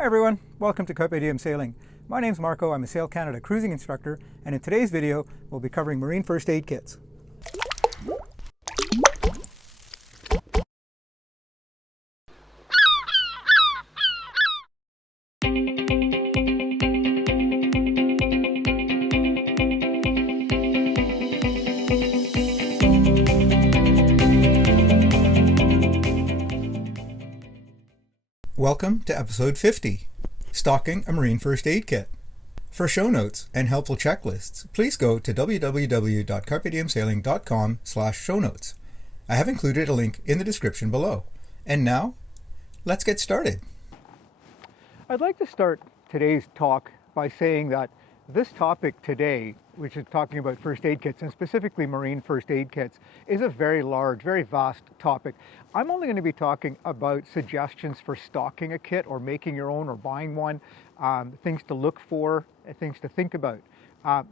Hi everyone, welcome to Carpe Diem Sailing. My name's Marco, I'm a Sail Canada cruising instructor, and in today's video we'll be covering marine first aid kits. Welcome to episode 50, Stocking a Marine First Aid Kit. For show notes and helpful checklists, please go to www.carpediemsailing.com/shownotes. I have included a link in the description below. And now, let's get started. I'd like to start today's talk by saying that this topic today, which is talking about first aid kits, and specifically marine first aid kits, is a very large, very vast topic. I'm only going to be talking about suggestions for stocking a kit or making your own or buying one, things to look for, and things to think about.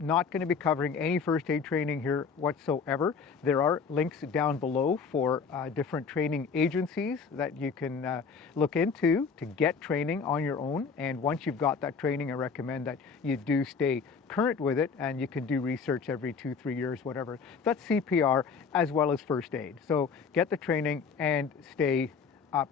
Not going to be covering any first aid training here whatsoever. There are links down below for different training agencies that you can look into to get training on your own. And once you've got that training, I recommend that you do stay current with it, and you can do research every 2-3 years, whatever. That's CPR as well as first aid. So get the training and stay up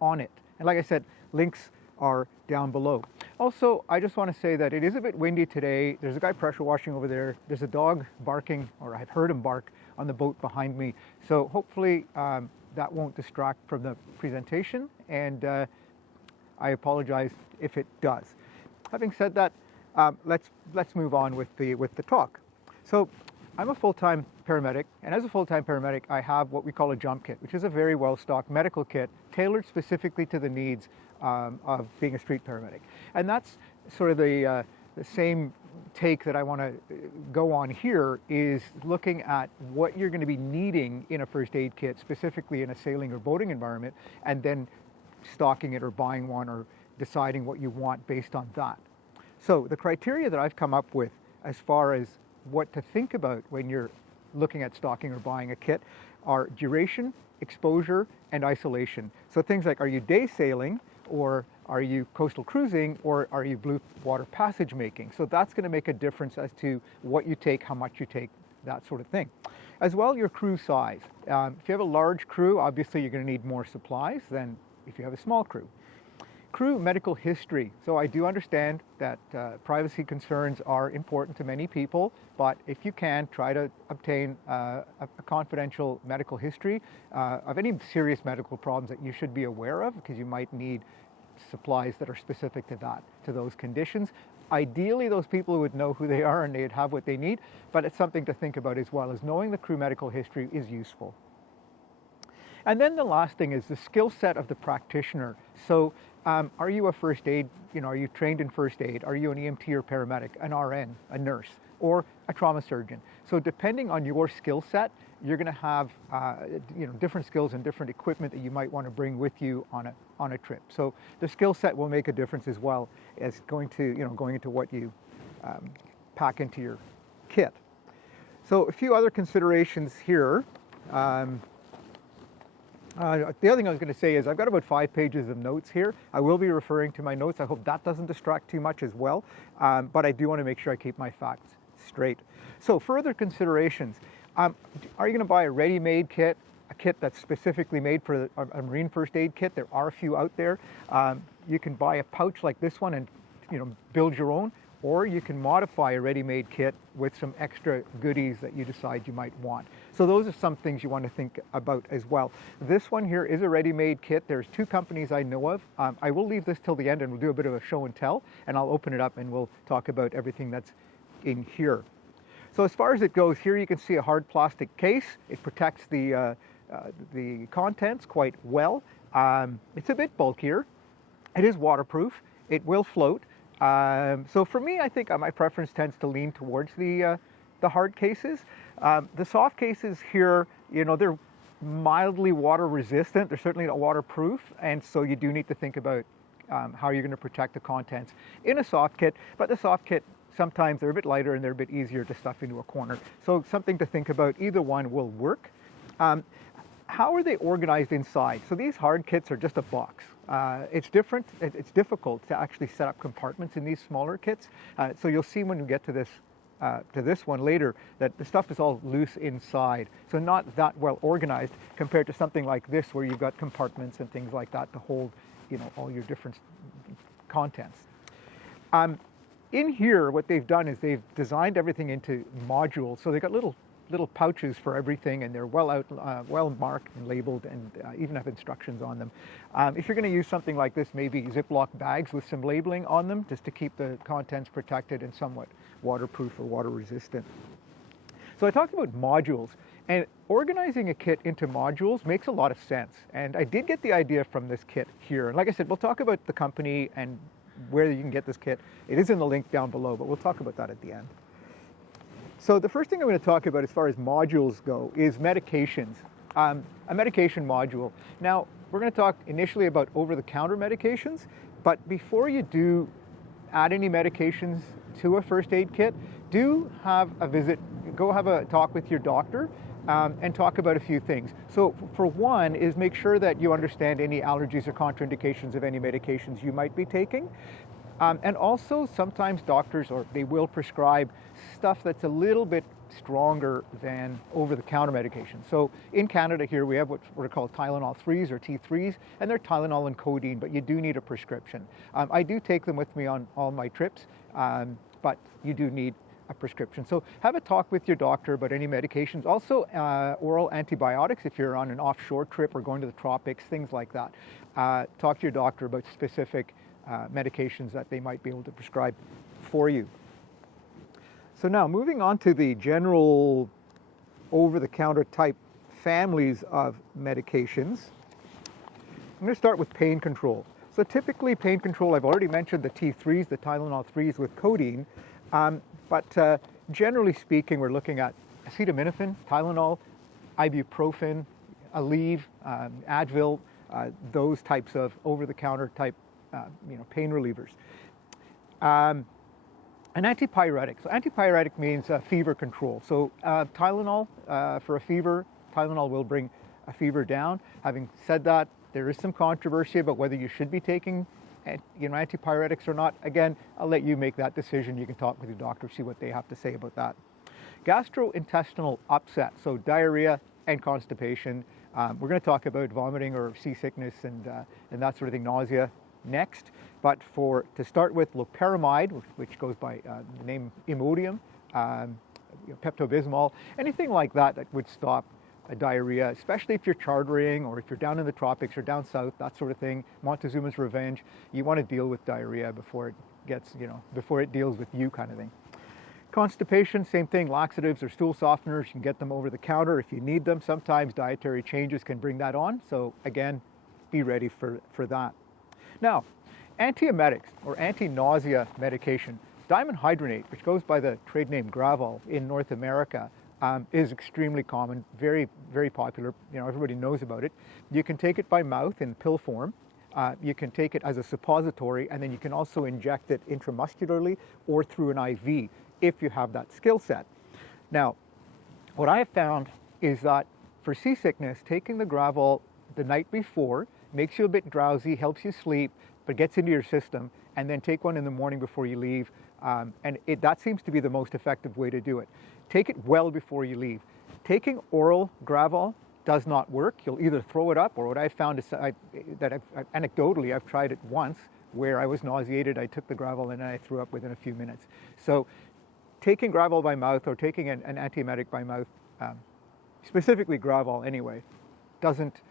on it. And like I said, links are down below. Also, I just want to say that it is a bit windy today. There's a guy pressure washing over there. There's a dog barking, or I've heard him bark, on the boat behind me. So hopefully that won't distract from the presentation, and I apologize if it does. Having said that, let's move on with the talk. So I'm a full-time paramedic, and as a full-time paramedic, I have what we call a jump kit, which is a very well-stocked medical kit tailored specifically to the needs of being a street paramedic. And that's sort of the same take that I want to go on here, is looking at what you're going to be needing in a first aid kit, specifically in a sailing or boating environment, and then stocking it or buying one or deciding what you want based on that. So the criteria that I've come up with as far as what to think about when you're looking at stocking or buying a kit are duration, exposure, and isolation. So things like, are you day sailing, or are you coastal cruising, or are you blue water passage making? So that's going to make a difference as to what you take, how much you take, that sort of thing. As well, your crew size. If you have a large crew, obviously you're going to need more supplies than if you have a small crew. Crew medical history. So I do understand that privacy concerns are important to many people, but if you can, try to obtain a confidential medical history of any serious medical problems that you should be aware of, because you might need supplies that are specific to those conditions. Ideally, those people would know who they are and they'd have what they need, but it's something to think about as well, as knowing the crew medical history is useful. And then the last thing is the skill set of the practitioner. So are you a first aid, are you trained in first aid? Are you an EMT or paramedic, an RN, a nurse, or a trauma surgeon? So depending on your skill set, you're going to have different skills and different equipment that you might want to bring with you on a trip. So the skill set will make a difference as well as going into what you pack into your kit. So a few other considerations here. The other thing I was going to say is I've got about 5 pages of notes here. I will be referring to my notes. I hope that doesn't distract too much as well, but I do want to make sure I keep my facts straight. So further considerations. Are you going to buy a ready-made kit, a kit that's specifically made for a marine first aid kit? There are a few out there. You can buy a pouch like this one and build your own, or you can modify a ready-made kit with some extra goodies that you decide you might want. So those are some things you want to think about as well. This one here is a ready-made kit. There's 2 companies I know of. I will leave this till the end and we'll do a bit of a show and tell, and I'll open it up and we'll talk about everything that's in here. So as far as it goes, here you can see a hard plastic case. It protects the contents quite well. It's a bit bulkier. It is waterproof. It will float. So for me, I think my preference tends to lean towards the hard cases. The soft cases here, they're mildly water resistant. They're certainly not waterproof, and so you do need to think about how you're going to protect the contents in a soft kit. But the soft kit, sometimes they're a bit lighter and they're a bit easier to stuff into a corner. So something to think about. Either one will work. How are they organized inside? So these hard kits are just a box. It's different. It's difficult to actually set up compartments in these smaller kits. So you'll see when we get to this one later that the stuff is all loose inside. So not that well organized compared to something like this where you've got compartments and things like that to hold, all your different contents. In here, what they've done is they've designed everything into modules. So they've got little pouches for everything, and they're well marked and labeled, and even have instructions on them. If you're going to use something like this, maybe Ziploc bags with some labeling on them, just to keep the contents protected and somewhat waterproof or water resistant. So I talked about modules, and organizing a kit into modules makes a lot of sense. And I did get the idea from this kit here. And like I said, we'll talk about the company and where you can get this kit. It is in the link down below, but we'll talk about that at the end. So the first thing I'm going to talk about as far as modules go is medications. A medication module. Now, we're going to talk initially about over-the-counter medications, but before you do add any medications to a first aid kit, do have a visit, go have a talk with your doctor and talk about a few things. So for one is make sure that you understand any allergies or contraindications of any medications you might be taking. And also sometimes doctors, they will prescribe stuff that's a little bit stronger than over-the-counter medication. So in Canada here we have what are called Tylenol 3s or T3s, and they're Tylenol and codeine, but you do need a prescription. I do take them with me on all my trips, but you do need a prescription. So have a talk with your doctor about any medications. Also oral antibiotics if you're on an offshore trip or going to the tropics, things like that. Talk to your doctor about specific medications that they might be able to prescribe for you. So now moving on to the general over-the-counter type families of medications. I'm going to start with pain control. So typically pain control, I've already mentioned the T3s, the Tylenol 3s with codeine, but generally speaking we're looking at acetaminophen, Tylenol, ibuprofen, Aleve, Advil, those types of over-the-counter type pain relievers. An antipyretic. So antipyretic means fever control. So Tylenol for a fever, Tylenol will bring a fever down. Having said that, there is some controversy about whether you should be taking antipyretics or not. Again, I'll let you make that decision. You can talk with your doctor, see what they have to say about that. Gastrointestinal upset, so diarrhea and constipation. We're going to talk about vomiting or seasickness and that sort of thing, nausea next. But to start with, loperamide, which goes by the name Imodium, Pepto-Bismol, anything like that would stop diarrhea, especially if you're chartering or if you're down in the tropics or down south, that sort of thing. Montezuma's Revenge. You want to deal with diarrhea before it gets, before it deals with you, kind of thing. Constipation, same thing. Laxatives or stool softeners, you can get them over the counter if you need them. Sometimes dietary changes can bring that on. So again, be ready for that. Now, antiemetics or anti-nausea medication. Dimenhydrinate, which goes by the trade name Gravol in North America, is extremely common, very, very popular. Everybody knows about it. You can take it by mouth in pill form. You can take it as a suppository, and then you can also inject it intramuscularly or through an IV if you have that skill set. Now, what I have found is that for seasickness, taking the Gravol the night before makes you a bit drowsy, helps you sleep, but gets into your system, and then take one in the morning before you leave. That seems to be the most effective way to do it. Take it well before you leave. Taking oral Gravol does not work. You'll either throw it up, or what I've found is anecdotally, I've tried it once where I was nauseated, I took the Gravol and I threw up within a few minutes. So taking Gravol by mouth or taking an antiemetic by mouth, specifically Gravol anyway, doesn't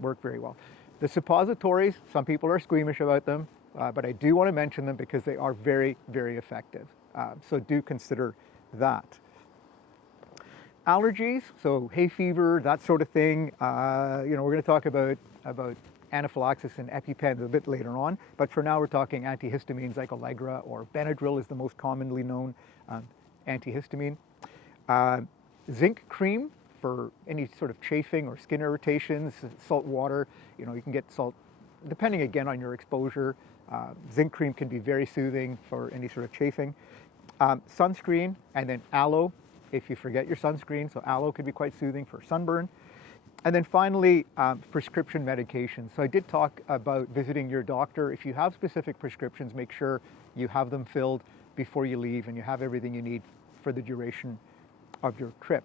work very well. The suppositories, some people are squeamish about them, but I do want to mention them because they are very, very effective. So do consider that. Allergies, so hay fever, that sort of thing. We're going to talk about anaphylaxis and EpiPens a bit later on, but for now we're talking antihistamines like Allegra, or Benadryl is the most commonly known antihistamine. Zinc cream for any sort of chafing or skin irritations, salt water. You can get salt, depending again on your exposure. Zinc cream can be very soothing for any sort of chafing. Sunscreen, and then aloe if you forget your sunscreen. So aloe could be quite soothing for sunburn. And then finally, prescription medications. So I did talk about visiting your doctor. If you have specific prescriptions, make sure you have them filled before you leave and you have everything you need for the duration of your trip.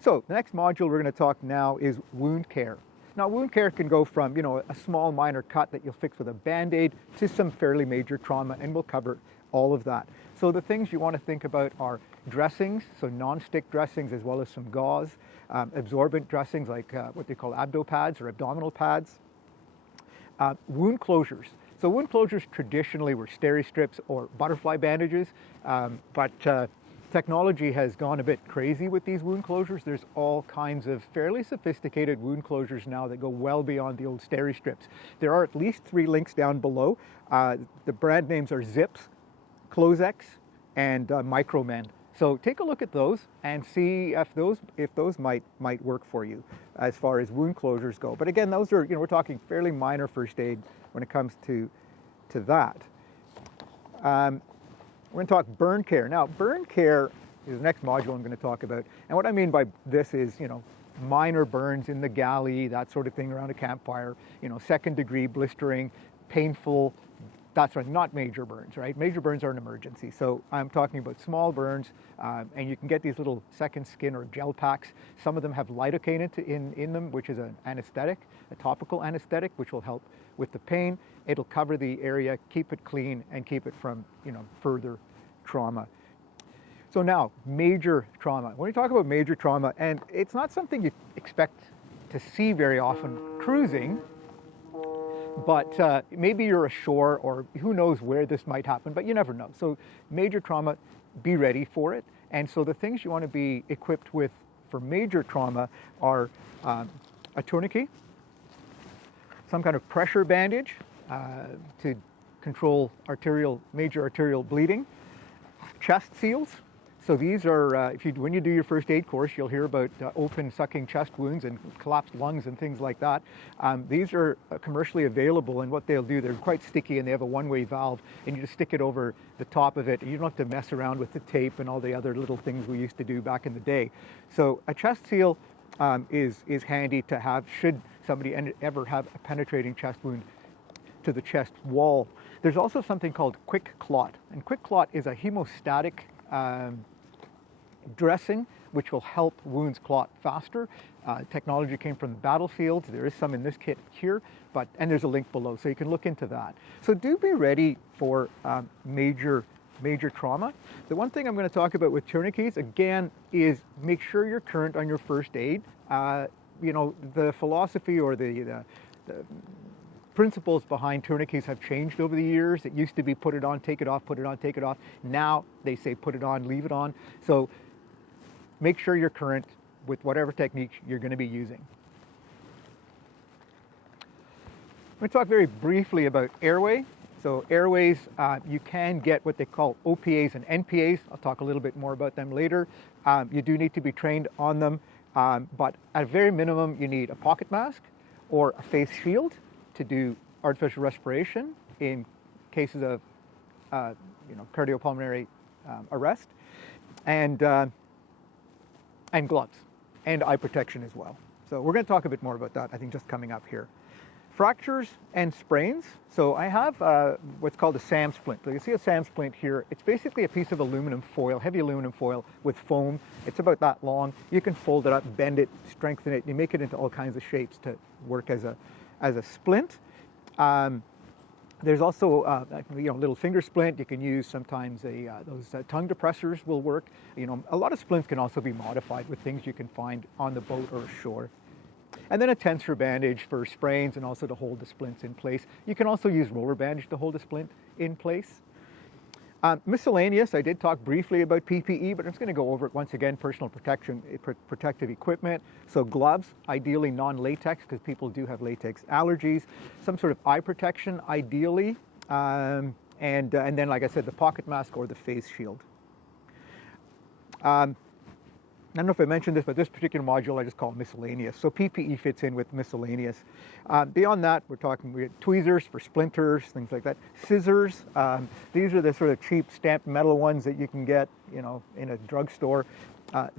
So the next module we're going to talk now is wound care. Now, wound care can go from, a small minor cut that you'll fix with a Band-Aid to some fairly major trauma, and we'll cover all of that. So the things you want to think about are dressings, so non-stick dressings, as well as some gauze, absorbent dressings like what they call abdo pads or abdominal pads, wound closures. So wound closures traditionally were steri-strips or butterfly bandages, but technology has gone a bit crazy with these wound closures. There's all kinds of fairly sophisticated wound closures now that go well beyond the old steri-strips. There are at least 3 links down below. The brand names are Zzips, Clozex, and Micromen. So take a look at those and see if those might work for you as far as wound closures go. But again, those are, we're talking fairly minor first aid when it comes to that. We're going to talk burn care. Now, burn care is the next module I'm going to talk about. And what I mean by this is, minor burns in the galley, that sort of thing around a campfire, second degree blistering, painful. That's right, not major burns, right? Major burns are an emergency. So I'm talking about small burns, and you can get these little second skin or gel packs. Some of them have lidocaine in them, which is an anesthetic, a topical anesthetic, which will help with the pain. It'll cover the area, keep it clean, and keep it from, further trauma. So now, major trauma. When we talk about major trauma, and it's not something you expect to see very often cruising, but maybe you're ashore, or who knows where this might happen, but you never know. So major trauma, be ready for it. And so the things you want to be equipped with for major trauma are a tourniquet, some kind of pressure bandage to control major arterial bleeding, chest seals. So these are, when you do your first aid course, you'll hear about open sucking chest wounds and collapsed lungs and things like that. These are commercially available, and what they'll do, they're quite sticky, and they have a one-way valve, and you just stick it over the top of it. You don't have to mess around with the tape and all the other little things we used to do back in the day. So a chest seal is handy to have should somebody ever have a penetrating chest wound to the chest wall. There's also something called quick clot, and quick clot is a hemostatic dressing which will help wounds clot faster. Technology came from the battlefield. There is some in this kit here, and there's a link below, so you can look into that. So do be ready for major trauma. The one thing I'm going to talk about with tourniquets, again, is make sure you're current on your first aid. The philosophy or the principles behind tourniquets have changed over the years. It used to be put it on, take it off, put it on, take it off. Now they say put it on, leave it on. So make sure you're current with whatever technique you're going to be using. I'm going to talk very briefly about Airway. So Airways, you can get what they call OPAs and NPAs. I'll talk a little bit more about them later. You do need to be trained on them, but at a very minimum, you need a pocket mask or a face shield to do artificial respiration in cases of cardiopulmonary arrest, and gloves and eye protection as well. So we're going to talk a bit more about that, I think, just coming up here. Fractures and sprains. So I have what's called a SAM splint. So you see a SAM splint here. It's basically a piece of aluminum foil, heavy aluminum foil with foam. It's about that long. You can fold it up, bend it, strengthen it. You make it into all kinds of shapes to work as a splint. There's also a little finger splint. You can use sometimes those tongue depressors will work. A lot of splints can also be modified with things you can find on the boat or ashore. And then a tensor bandage for sprains and also to hold the splints in place. You can also use roller bandage to hold a splint in place. Miscellaneous, I did talk briefly about PPE, but I'm just going to go over it once again. Personal protection, protective equipment. So gloves, ideally non-latex, because people do have latex allergies. Some sort of eye protection, ideally. And then, like I said, the pocket mask or the face shield. I don't know if I mentioned this, but this particular module I just call miscellaneous. So PPE fits in with miscellaneous. Beyond that, we have tweezers for splinters, things like that. Scissors. These are the sort of cheap stamped metal ones that you can get, in a drugstore.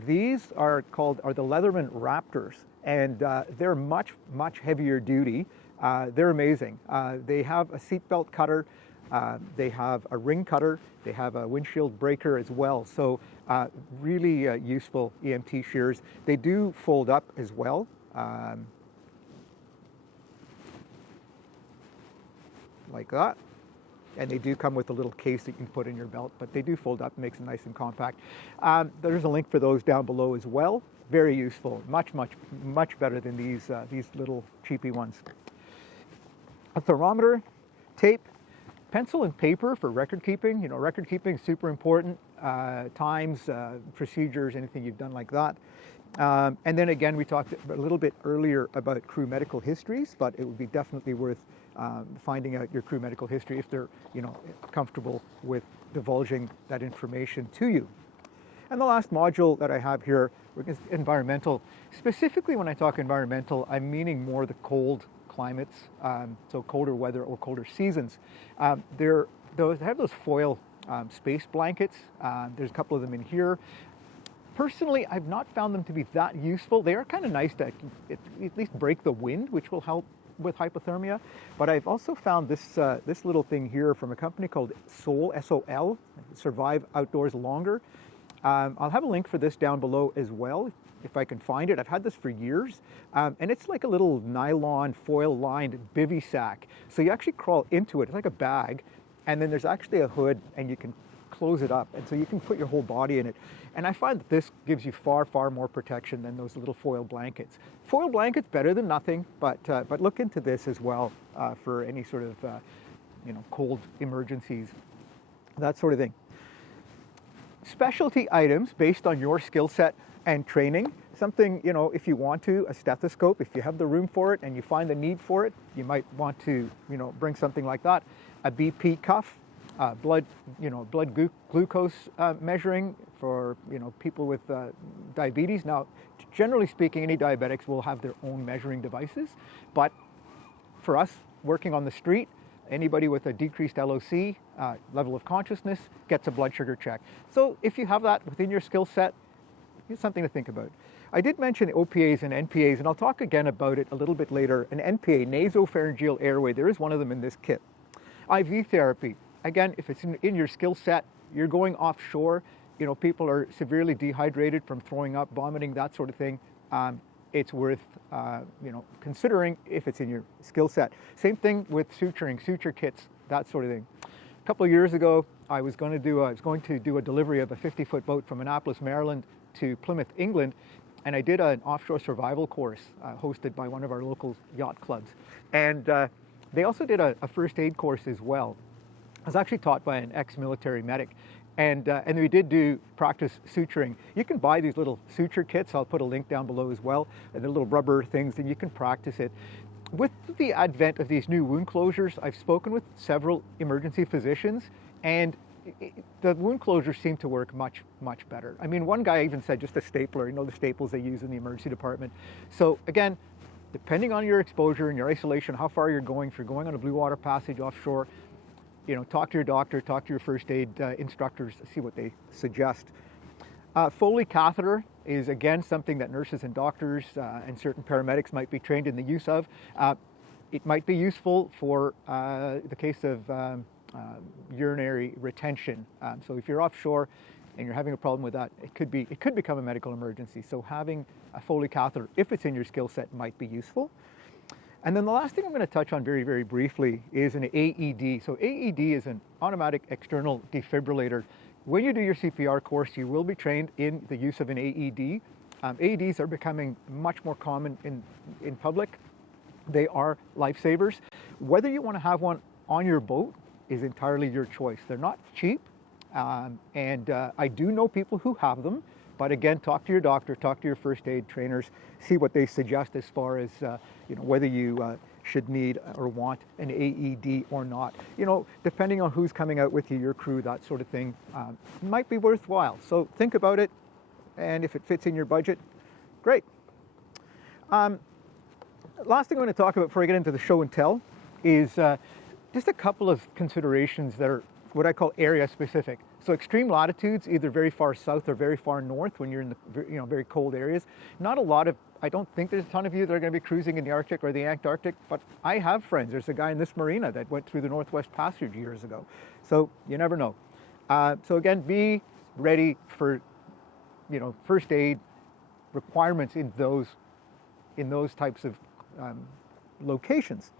These are the Leatherman Raptors, and they're much heavier duty. They're amazing. They have a seatbelt cutter, they have a ring cutter, they have a windshield breaker as well. So really useful EMT shears. They do fold up as well. Like that. And they do come with a little case that you can put in your belt, but they do fold up, makes it nice and compact. There's a link for those down below as well. Very useful, much better than these little cheapy ones. A thermometer, tape, pencil and paper for record keeping. You know, record keeping is super important. Times, procedures, anything you've done like that. And then again, we talked a little bit earlier about crew medical histories, but it would be definitely worth finding out your crew medical history if they're, you know, comfortable with divulging that information to you. And the last module that I have here is environmental. Specifically, when I talk environmental, I'm meaning more the cold climates, so colder weather or colder seasons. They have those foil space blankets. There's a couple of them in here. Personally, I've not found them to be that useful. They are kind of nice to at least break the wind, which will help with hypothermia. But I've also found this this little thing here from a company called S.O.L, S-O.L, Survive Outdoors Longer. I'll have a link for this down below as well, if I can find it. I've had this for years, and it's like a little nylon foil-lined bivy sack. So you actually crawl into it. It's like a bag, and then there's actually a hood, and you can close it up, and so you can put your whole body in it. And I find that this gives you far more protection than those little foil blankets. Foil blankets better than nothing, but look into this as well for any sort of you know, cold emergencies, that sort of thing. Specialty items based on your skill set and training. Something, you know, if you want to, a stethoscope, if you have the room for it and you find the need for it, you might want to, you know, bring something like that. A BP cuff, blood glucose measuring for, you know, people with diabetes. Now, generally speaking, any diabetics will have their own measuring devices, but for us working on the street, anybody with a decreased LOC, level of consciousness, gets a blood sugar check. So if you have that within your skill set, it's something to think about. I did mention OPAs and NPAs, and I'll talk again about it a little bit later. An NPA, nasopharyngeal airway, there is one of them in this kit. IV therapy, again, if it's in your skill set, you're going offshore, you know, people are severely dehydrated from throwing up, vomiting, that sort of thing. It's worth you know, considering if it's in your skill set. Same thing with suturing, suture kits, that sort of thing. A couple of years ago, I was going to do a delivery of a 50-foot boat from Annapolis, Maryland to Plymouth, England, and I did an offshore survival course hosted by one of our local yacht clubs. And they also did a first aid course as well. I was actually taught by an ex-military medic. And we did do practice suturing. You can buy these little suture kits. I'll put a link down below as well. And they're little rubber things, and you can practice it. With the advent of these new wound closures, I've spoken with several emergency physicians, and the wound closures seem to work much better. I mean, one guy even said just a stapler, you know, the staples they use in the emergency department. So again, depending on your exposure and your isolation, how far you're going, if you're going on a blue water passage offshore, you know, talk to your doctor, talk to your first aid instructors, see what they suggest. Foley catheter is, again, something that nurses and doctors and certain paramedics might be trained in the use of. It might be useful for the case of urinary retention. So if you're offshore and you're having a problem with that, it could become a medical emergency. So having a Foley catheter, if it's in your skill set, might be useful. And then the last thing I'm going to touch on very briefly is an AED. So AED is an automatic external defibrillator. When you do your CPR course, you will be trained in the use of an AED. AEDs are becoming much more common in public. They are lifesavers. Whether you want to have one on your boat is entirely your choice. They're not cheap, and I do know people who have them. But again, talk to your doctor, talk to your first aid trainers, see what they suggest as far as you know, whether you should need or want an AED or not. You know, depending on who's coming out with you, your crew, that sort of thing, might be worthwhile. So think about it, and if it fits in your budget, great. Last thing I'm going to talk about before I get into the show and tell is just a couple of considerations that are what I call area specific. So extreme latitudes, either very far south or very far north when you're in the very cold areas. Not a lot of, I don't think there's a ton of you that are going to be cruising in the Arctic or the Antarctic, but I have friends. There's a guy in this marina that went through the Northwest Passage years ago. So you never know. So again, be ready for, first aid requirements in those types of locations.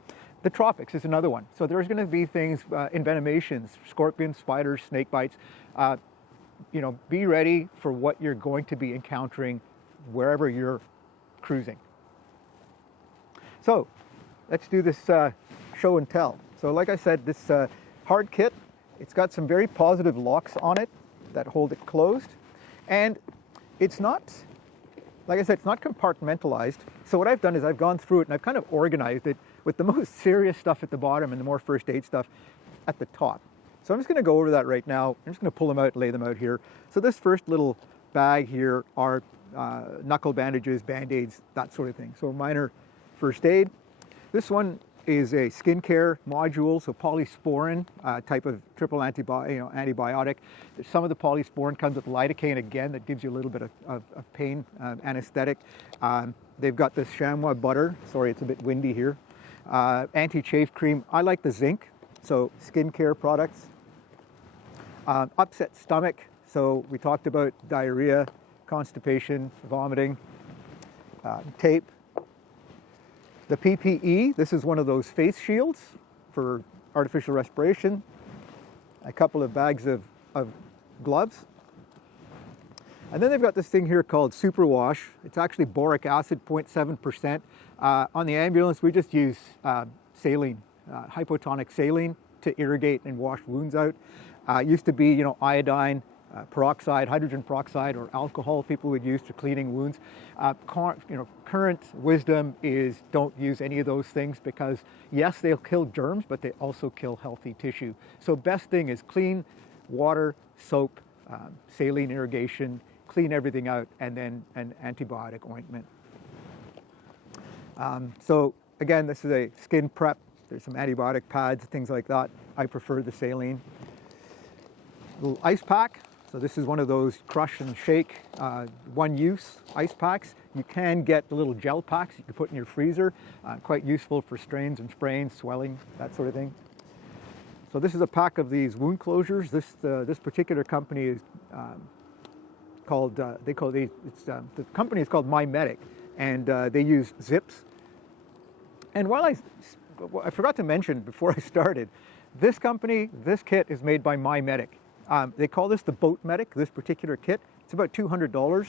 The tropics is another one. So there's going to be things, envenomations, scorpions, spiders, snake bites. Be ready for what you're going to be encountering wherever you're cruising. So let's do this show and tell. So like I said, this hard kit, it's got some very positive locks on it that hold it closed. And it's not, like I said, it's not compartmentalized. So what I've done is I've gone through it and I've kind of organized it with the most serious stuff at the bottom and the more first aid stuff at the top. So I'm just going to go over that right now. I'm just going to pull them out, lay them out here. So this first little bag here are knuckle bandages, band-aids, that sort of thing. So minor first aid. This one is a skincare module, so polysporin type of triple antibiotic. Some of the polysporin comes with lidocaine again, that gives you a little bit of pain anesthetic. They've got this chamois butter. Sorry, it's a bit windy here. Anti-chafe cream. I like the zinc, so skincare products. Upset stomach, so we talked about diarrhea, constipation, vomiting. Tape. The PPE, this is one of those face shields for artificial respiration. A couple of bags of gloves. And then they've got this thing here called Superwash. It's actually boric acid, 0.7%. On the ambulance, we just use saline, hypotonic saline to irrigate and wash wounds out. It used to be, iodine, peroxide, hydrogen peroxide, or alcohol people would use for cleaning wounds. Current wisdom is don't use any of those things because, yes, they'll kill germs, but they also kill healthy tissue. So best thing is clean water, soap, saline irrigation, clean everything out, and then an antibiotic ointment. So again, this is a skin prep. There's some antibiotic pads, things like that. I prefer the saline. Little ice pack. So this is one of those crush and shake, one-use ice packs. You can get the little gel packs you can put in your freezer. Quite useful for strains and sprains, swelling, that sort of thing. So this is a pack of these wound closures. This particular company is called, the company is called MyMedic, and they use Zzips. And while I forgot to mention before I started, this kit is made by MyMedic. They call this the Boat Medic, this particular kit. It's about $200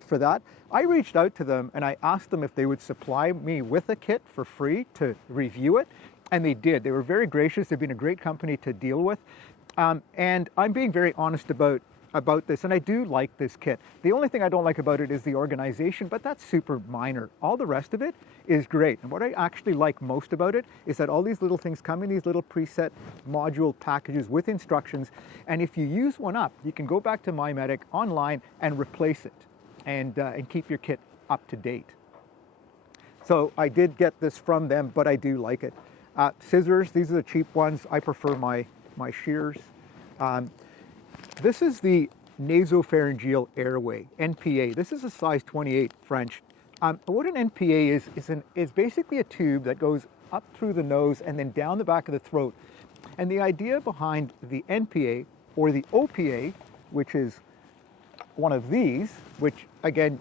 for that. I reached out to them and I asked them if they would supply me with a kit for free to review it, and they did. They were very gracious. They've been a great company to deal with. And I'm being very honest about this, and I do like this kit. The only thing I don't like about it is the organization, but that's super minor. All the rest of it is great. And what I actually like most about it is that all these little things come in these little preset module packages with instructions. And if you use one up, you can go back to MyMedic online and replace it and keep your kit up to date. So I did get this from them, but I do like it. Scissors, these are the cheap ones. I prefer my SHEARS. This is the nasopharyngeal airway, NPA. This is a size 28 French. What an NPA is basically a tube that goes up through the nose and then down the back of the throat. And the idea behind the NPA or the OPA, which is one of these, which again,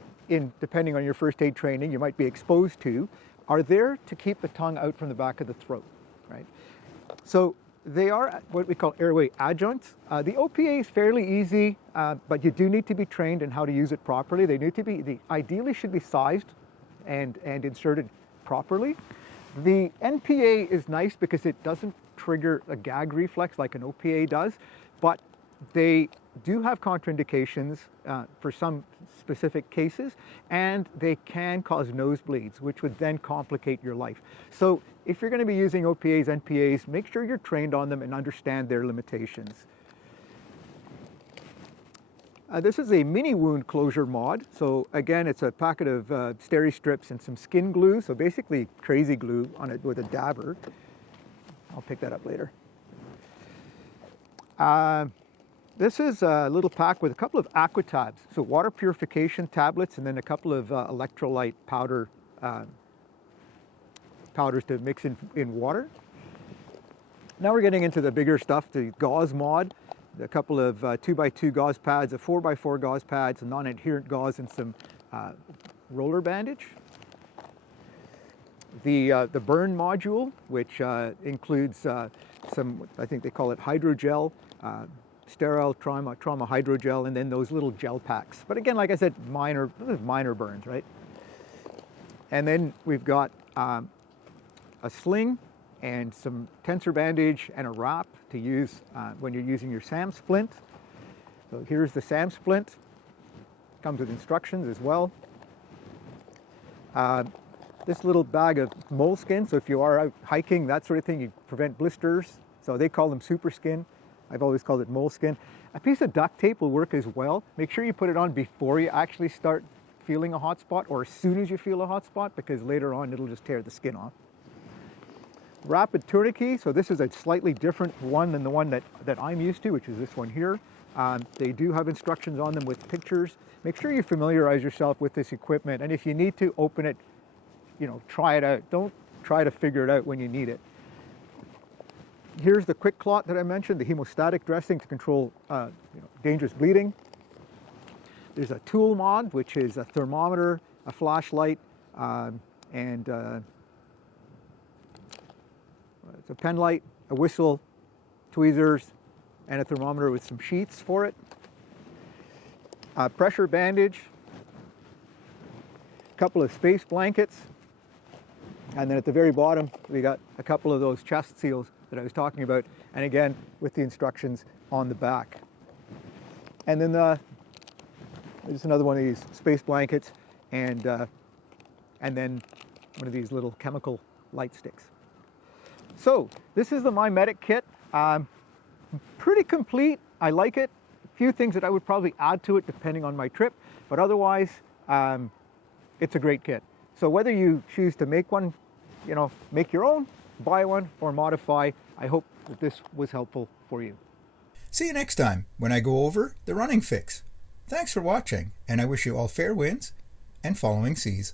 depending on your first aid training, you might be exposed to, are there to keep the tongue out from the back of the throat, right? So they are what we call airway adjuncts. The OPA is fairly easy, but you do need to be trained in how to use it properly. They need to be, ideally should be sized and inserted properly. The NPA is nice because it doesn't trigger a gag reflex like an OPA does, but they do have contraindications for some specific cases, and they can cause nosebleeds, which would then complicate your life. So if you're going to be using OPAs, NPAs, make sure you're trained on them and understand their limitations. This is a mini wound closure mod. So again, it's a packet of steri strips and some skin glue. So basically crazy glue on it with a dabber. I'll pick that up later. This is a little pack with a couple of aqua tabs, so water purification tablets, and then a couple of electrolyte powders to mix in water. Now we're getting into the bigger stuff, the gauze mod, a couple of 2x2 gauze pads, a 4x4 gauze pads, a non-adherent gauze, and some roller bandage. The burn module, which includes some, I think they call it hydrogel, sterile trauma hydrogel, and then those little gel packs. But again, like I said, minor burns, right? And then we've got a sling and some tensor bandage and a wrap to use when you're using your SAM splint. So here's the SAM splint. Comes with instructions as well. This little bag of moleskin, so if you are out hiking, that sort of thing, you prevent blisters. So they call them super skin. I've always called it moleskin. A piece of duct tape will work as well. Make sure you put it on before you actually start feeling a hot spot, or as soon as you feel a hot spot, because later on it'll just tear the skin off. Rapid tourniquet, so this is a slightly different one than the one that I'm used to, which is this one here. They do have instructions on them with pictures. Make sure you familiarize yourself with this equipment, and if you need to open it, try it out. Don't try to figure it out when you need it. Here's the quick clot that I mentioned, the hemostatic dressing to control dangerous bleeding. There's a tool mod, which is a thermometer, a flashlight, and it's a pen light, a whistle, tweezers, and a thermometer with some sheets for it. A pressure bandage, a couple of space blankets, and then at the very bottom we got a couple of those chest seals that I was talking about, and again with the instructions on the back. And then there's another one of these space blankets, and then one of these little chemical light sticks. So this is the My Medic kit. Pretty complete. I like it. A few things that I would probably add to it depending on my trip, but otherwise it's a great kit. So whether you choose to make one, make your own, buy one, or modify, I hope that this was helpful for you. See you next time when I go over the running fix. Thanks for watching, and I wish you all fair winds and following seas.